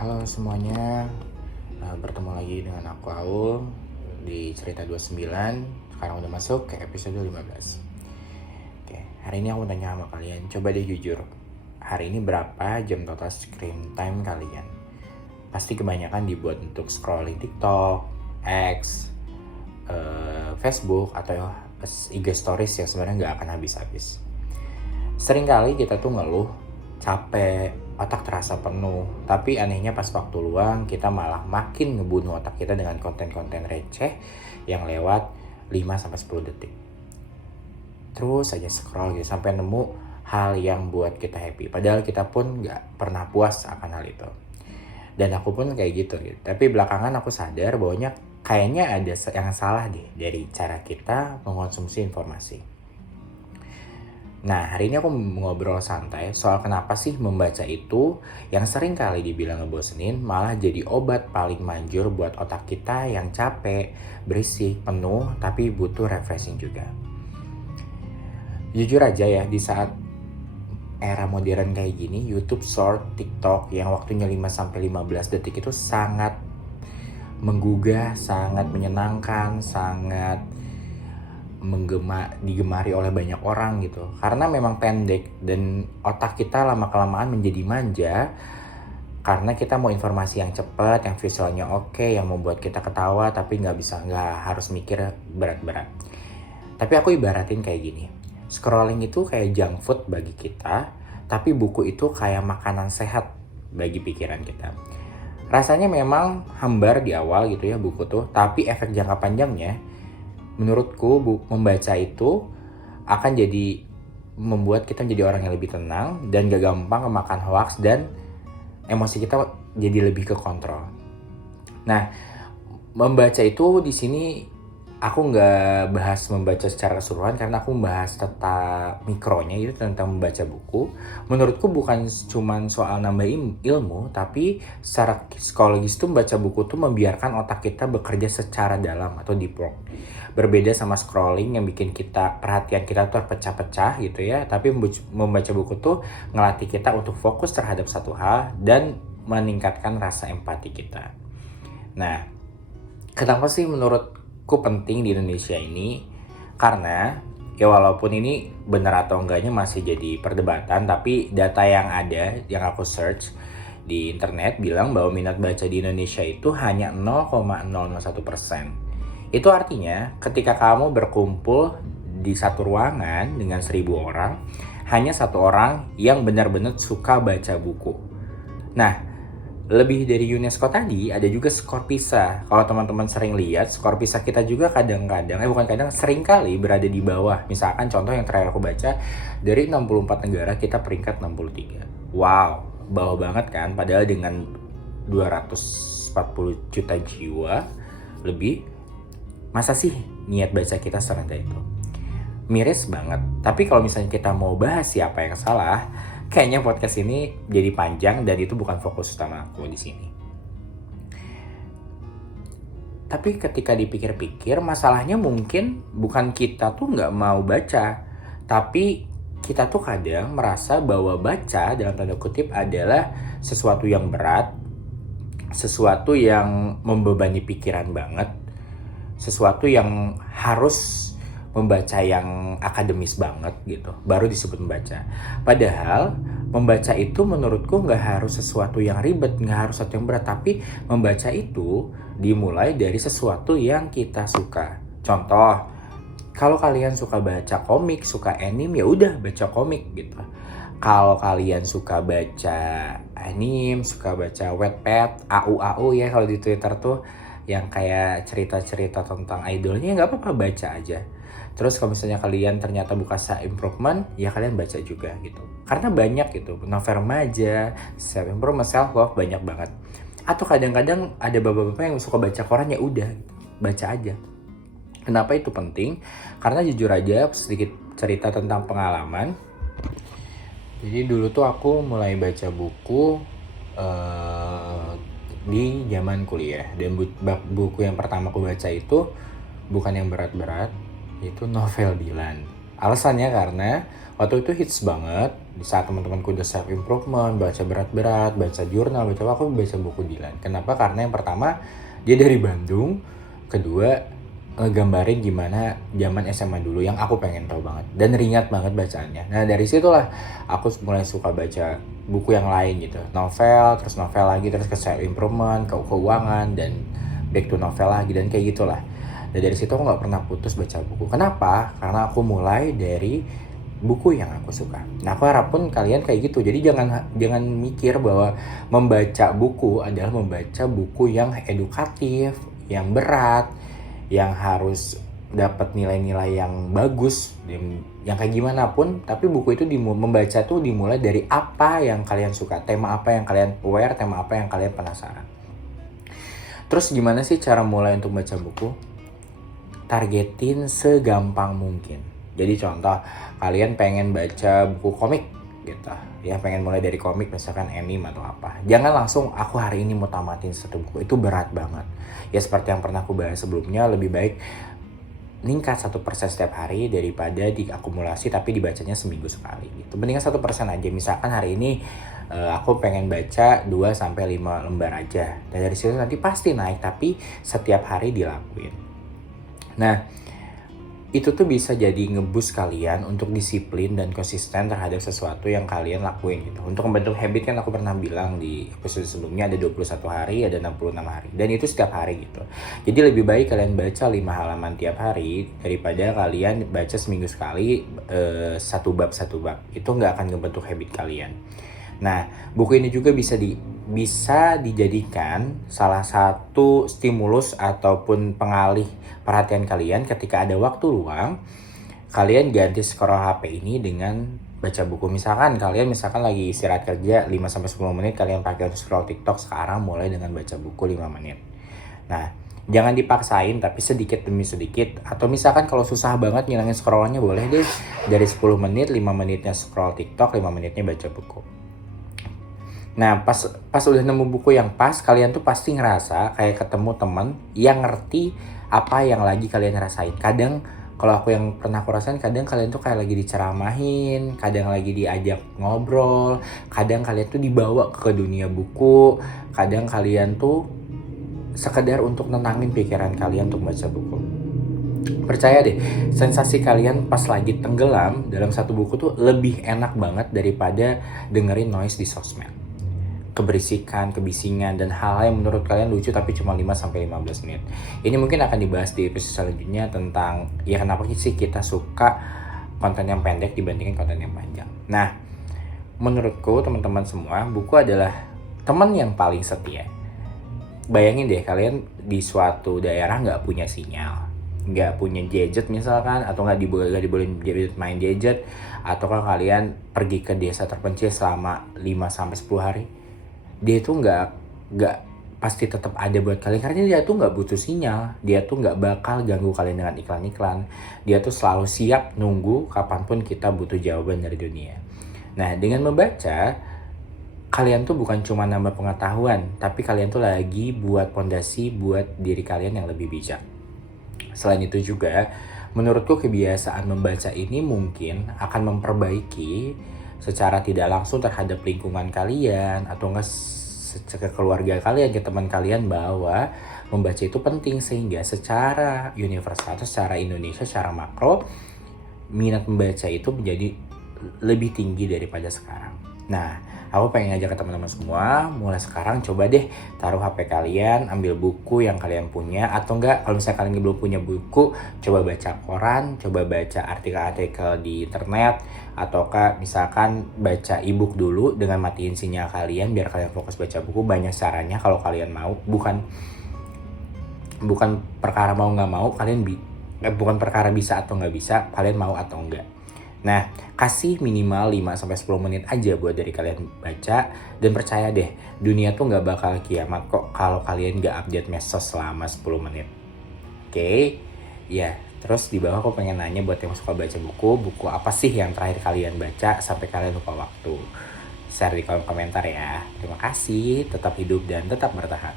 Halo semuanya, bertemu lagi dengan aku Aul di Cerita 29. Sekarang udah masuk ke episode 15. Oke, hari ini aku mau tanya sama kalian, coba deh jujur. Hari ini berapa jam total screen time kalian? Pasti kebanyakan dibuat untuk scrolling TikTok, X, Facebook, atau IG Stories yang sebenarnya nggak akan habis-habis. Seringkali kita tuh ngeluh, capek, otak terasa penuh. Tapi anehnya pas waktu luang kita malah makin ngebunuh otak kita dengan konten-konten receh yang lewat 5-10 detik. Terus aja scroll gitu sampai nemu hal yang buat kita happy. Padahal kita pun nggak pernah puas akan hal itu. Dan aku pun kayak gitu. Tapi belakangan aku sadar bahwa kayaknya ada yang salah deh dari cara kita mengonsumsi informasi. Nah, hari ini aku mau ngobrol santai soal kenapa sih membaca itu yang sering kali dibilang ngebosenin malah jadi obat paling manjur buat otak kita yang capek, berisik, penuh, tapi butuh refreshing juga. Jujur aja ya, di saat era modern kayak gini, YouTube Short, TikTok yang waktunya 5-15 detik itu sangat menggugah, sangat menyenangkan, sangat digemari oleh banyak orang gitu. Karena memang pendek dan otak kita lama-kelamaan menjadi manja karena kita mau informasi yang cepat, yang visualnya oke, yang membuat kita ketawa tapi nggak harus mikir berat-berat. Tapi aku ibaratin kayak gini. Scrolling itu kayak junk food bagi kita, tapi buku itu kayak makanan sehat bagi pikiran kita. Rasanya memang hambar di awal gitu ya buku tuh, tapi efek jangka panjangnya menurutku membaca itu akan jadi membuat kita menjadi orang yang lebih tenang dan gak gampang kemakan hoaks dan emosi kita jadi lebih ke kontrol. Nah, membaca itu di sini aku nggak bahas membaca secara keseluruhan karena aku membahas tentang mikronya itu tentang membaca buku. Menurutku bukan cuma soal nambah ilmu, tapi secara psikologis tuh membaca buku tuh membiarkan otak kita bekerja secara dalam atau deep work. Berbeda sama scrolling yang bikin perhatian kita tuh terpecah-pecah gitu ya. Tapi membaca buku tuh ngelatih kita untuk fokus terhadap satu hal dan meningkatkan rasa empati kita. Nah, kenapa sih menurutku penting di Indonesia ini? Karena ya walaupun ini benar atau enggaknya masih jadi perdebatan, tapi data yang ada, yang aku search di internet bilang bahwa minat baca di Indonesia itu hanya 0,001%. Itu artinya ketika kamu berkumpul di satu ruangan dengan 1.000 orang, hanya satu orang yang benar-benar suka baca buku. Nah, lebih dari UNESCO tadi, ada juga skor PISA. Kalau teman-teman sering lihat, skor PISA kita juga sering kali berada di bawah. Misalkan contoh yang terakhir aku baca, dari 64 negara kita peringkat 63. Wow, bawah banget kan? Padahal dengan 240 juta jiwa lebih, masa sih niat baca kita serendah itu? Miris banget. Tapi kalau misalnya kita mau bahas siapa yang salah, kayaknya podcast ini jadi panjang dan itu bukan fokus utama aku di sini. Tapi ketika dipikir-pikir, masalahnya mungkin bukan kita tuh nggak mau baca, tapi kita tuh kadang merasa bahwa baca dalam tanda kutip adalah sesuatu yang berat, sesuatu yang membebani pikiran banget, sesuatu yang harus membaca yang akademis banget gitu, baru disebut membaca. Padahal membaca itu menurutku nggak harus sesuatu yang ribet, nggak harus sesuatu yang berat, tapi membaca itu dimulai dari sesuatu yang kita suka. Contoh, kalau kalian suka baca komik, suka anime, ya udah baca komik gitu. Kalau kalian suka baca anime, suka baca Wattpad, AU ya kalau di Twitter tuh, yang kayak cerita-cerita tentang idolnya, nggak apa-apa baca aja. Terus kalau misalnya kalian ternyata buka self improvement, ya kalian baca juga gitu. Karena banyak gitu, novel remaja, self improvement, self love banyak banget. Atau kadang-kadang ada bapak-bapak yang suka baca koran, ya udah baca aja. Kenapa itu penting? Karena jujur aja sedikit cerita tentang pengalaman. Jadi dulu tuh aku mulai baca buku di zaman kuliah, dan buku yang pertama aku baca itu bukan yang berat-berat, itu novel Dilan. Alasannya karena waktu itu hits banget di saat teman-temanku udah self improvement, baca berat-berat, baca jurnal, baca apa, aku baca buku Dilan. Kenapa? Karena yang pertama dia dari Bandung, kedua ngegambarin gimana zaman SMA dulu yang aku pengen tahu banget dan ringan banget bacaannya. Nah dari situlah aku mulai suka baca buku yang lain gitu, novel, terus novel lagi, terus ke self improvement, ke keuangan, dan back to novel lagi, dan kayak gitulah. Dan dari situ aku nggak pernah putus baca buku. Kenapa? Karena aku mulai dari buku yang aku suka. Nah, aku harap pun kalian kayak gitu. Jadi jangan mikir bahwa membaca buku adalah membaca buku yang edukatif, yang berat, yang harus dapat nilai-nilai yang bagus, yang kayak gimana pun. Tapi buku itu membaca tuh dimulai dari apa yang kalian suka, tema apa yang kalian aware, tema apa yang kalian penasaran. Terus gimana sih cara mulai untuk baca buku? Targetin segampang mungkin. Jadi contoh, kalian pengen baca buku komik gitu ya, pengen mulai dari komik misalkan anime atau apa, jangan langsung aku hari ini mau tamatin satu buku, itu berat banget ya. Seperti yang pernah aku bahas sebelumnya, lebih baik meningkat 1% setiap hari daripada diakumulasi tapi dibacanya seminggu sekali gitu. Mendingan 1% aja. Misalkan hari ini aku pengen baca 2-5 lembar aja, dan dari situ nanti pasti naik, tapi setiap hari dilakuin. Nah, itu tuh bisa jadi ngeboost kalian untuk disiplin dan konsisten terhadap sesuatu yang kalian lakuin gitu. Untuk membentuk habit kan aku pernah bilang di episode sebelumnya ada 21 hari, ada 66 hari. Dan itu setiap hari gitu. Jadi lebih baik kalian baca 5 halaman tiap hari daripada kalian baca seminggu sekali satu bab. Itu nggak akan ngebentuk habit kalian. Nah, buku ini juga bisa dijadikan salah satu stimulus ataupun pengalih perhatian kalian ketika ada waktu luang. Kalian ganti scroll HP ini dengan baca buku. Misalkan lagi istirahat kerja 5-10 menit, kalian pakai untuk scroll TikTok, sekarang mulai dengan baca buku 5 menit. Nah, jangan dipaksain tapi sedikit demi sedikit. Atau misalkan kalau susah banget ngilangin scrollnya, boleh deh dari 10 menit, 5 menitnya scroll TikTok, 5 menitnya baca buku. Nah, pas udah nemu buku yang pas, kalian tuh pasti ngerasa kayak ketemu temen yang ngerti apa yang lagi kalian rasain. Kadang kalau aku yang pernah aku rasain, kadang kalian tuh kayak lagi diceramahin, kadang lagi diajak ngobrol, kadang kalian tuh dibawa ke dunia buku, kadang kalian tuh sekedar untuk nenangin pikiran kalian untuk baca buku. Percaya deh, sensasi kalian pas lagi tenggelam dalam satu buku tuh lebih enak banget daripada dengerin noise di sosmed. Keberisikan, kebisingan, dan hal-hal yang menurut kalian lucu tapi cuma 5-15 menit. Ini mungkin akan dibahas di episode selanjutnya tentang ya kenapa sih kita suka konten yang pendek dibandingkan konten yang panjang. Nah, menurutku teman-teman semua, buku adalah teman yang paling setia. Bayangin deh, kalian di suatu daerah nggak punya sinyal, nggak punya gadget misalkan, atau nggak dibolehin main gadget, atau kalau kalian pergi ke desa terpencil selama 5-10 hari, dia itu nggak pasti tetap ada buat kalian, karena dia tuh nggak butuh sinyal, dia tuh nggak bakal ganggu kalian dengan iklan-iklan, dia tuh selalu siap nunggu kapanpun kita butuh jawaban dari dunia. Nah, dengan membaca, kalian tuh bukan cuma nambah pengetahuan, tapi kalian tuh lagi buat fondasi buat diri kalian yang lebih bijak. Selain itu juga, menurutku kebiasaan membaca ini mungkin akan memperbaiki secara tidak langsung terhadap lingkungan kalian, atau enggak ke keluarga kalian, ke teman kalian, bahwa membaca itu penting, sehingga secara universal atau secara Indonesia, secara makro, minat membaca itu menjadi lebih tinggi daripada sekarang. Nah, aku pengen ngajak ke teman-teman semua, mulai sekarang coba deh taruh HP kalian, ambil buku yang kalian punya, atau enggak kalau misalnya kalian belum punya buku, coba baca koran, coba baca artikel-artikel di internet, ataukah misalkan baca ebook dulu dengan matiin sinyal kalian biar kalian fokus baca buku. Banyak caranya kalau kalian mau, bukan perkara mau nggak mau, bukan perkara bisa atau nggak bisa, kalian mau atau enggak. Nah, kasih minimal 5-10 menit aja buat dari kalian baca, dan percaya deh, dunia tuh gak bakal kiamat kok kalau kalian gak update medsos selama 10 menit. Oke? Ya, terus di bawah aku pengen nanya buat yang suka baca buku apa sih yang terakhir kalian baca sampai kalian lupa waktu? Share di kolom komentar ya. Terima kasih, tetap hidup dan tetap bertahan.